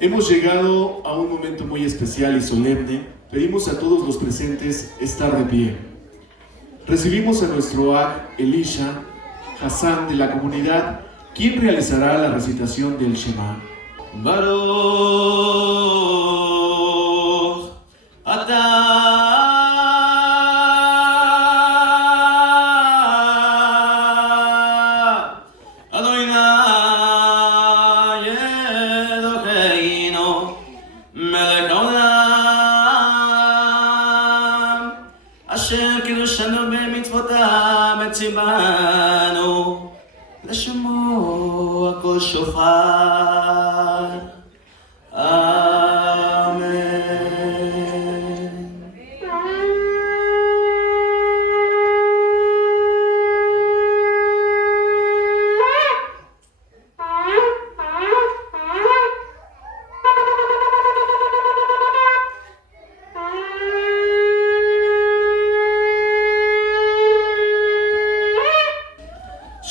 Hemos llegado a un momento muy especial y solemne. Pedimos a todos los presentes estar de pie. Recibimos a nuestro Ag Elisha Hassan de la comunidad, quien realizará la recitación del Shema. Baruch Atah Adonai Eloheinu Melech haolam Asher קידשנו במצוותיו וציוונו לשמוע קול שופר. אמן.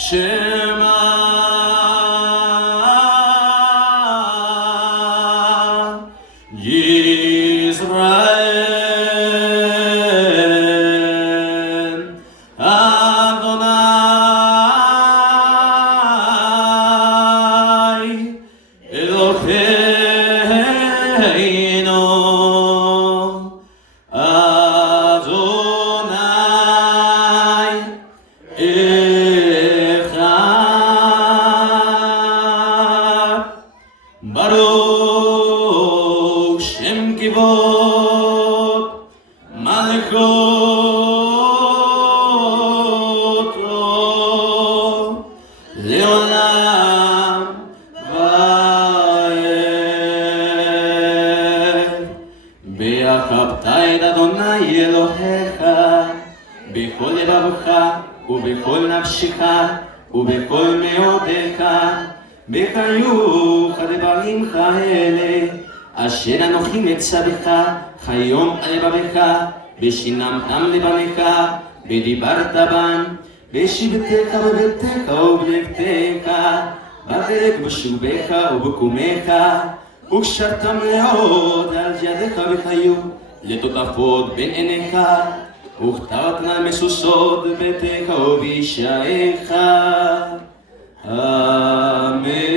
Shema Yisrael Adonai Eloheinu Adonai Baruch Shem Kivod Malchoto Leolam Vaed Be'achavta et Adonai Elohecha Bechol levavecha ובכל נפשך ובכל מאודיך בחיוך הדברים כאלה אשר אנוכי מצווך כיום על לבביך ושיננתם לבניך ודיברת בם בשבתך בביתך ובלכתך בדרך בשובך ובקומך וקשרת מאוד על ידך וחיו לטוטפות בין עיניך וכתבת משושות ביתך ובישעיך. אמן.